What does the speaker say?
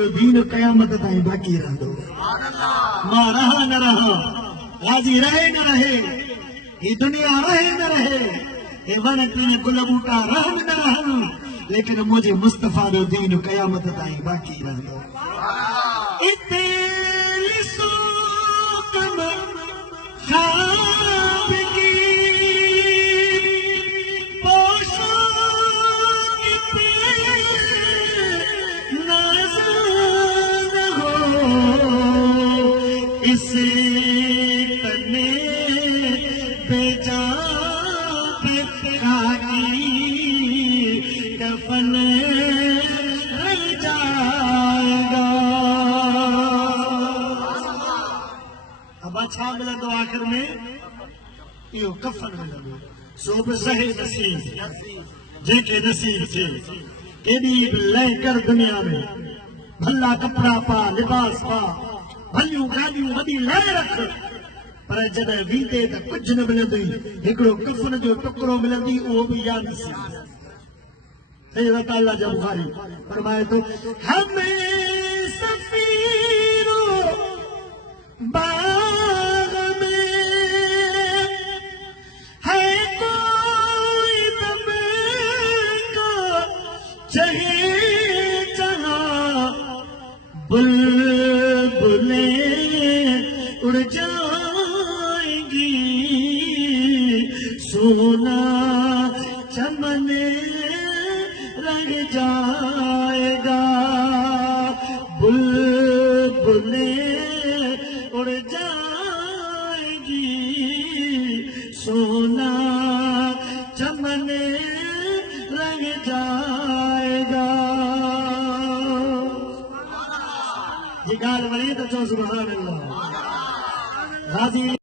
हिकिड़ो दीन क़यामत ताईं बाक़ी रहंदो मां रहा न रहा राज़ी रहे न रहे ये दुनिया रहे न रहे ये वण टिण गुल बूटा रहन न रहन लेकिन मुझे मुस्तफा जो दीन क़यामत ताईं बाक़ी रहंदो इते लिसो कम ख़्वाब की पोशाक पे नाज़ हो इसे तने बेजा पे खाकी कफन रह जाएगा अब अच्छा मिलंदो आखिर में इहो कफन मिलंदो सो बि सहे नसीब जेके नसीब थे केॾी बि लय कर दुनिया में भला कपिड़ा पा लिबास पा भलियूं गाॾियूं वॾी लय रख पर जॾहिं वींदे त कुझु न मिलंदई हिकिड़ो कफन जो टुकड़ो मिलंदी उहो बि या नसीब सैयद अल्लाह जा बुखारी फरमाए तो हमें सफीरो बाग में है कोई दम का चहे जहाँ बुलबुलें उड़ जाएंगी सोना चमन रह जाएगा बुलबुलें उड़ जाएगी सोना चमन रह जाएगा ये गाल वणी तो चो सुभान अल्लाह राज़ी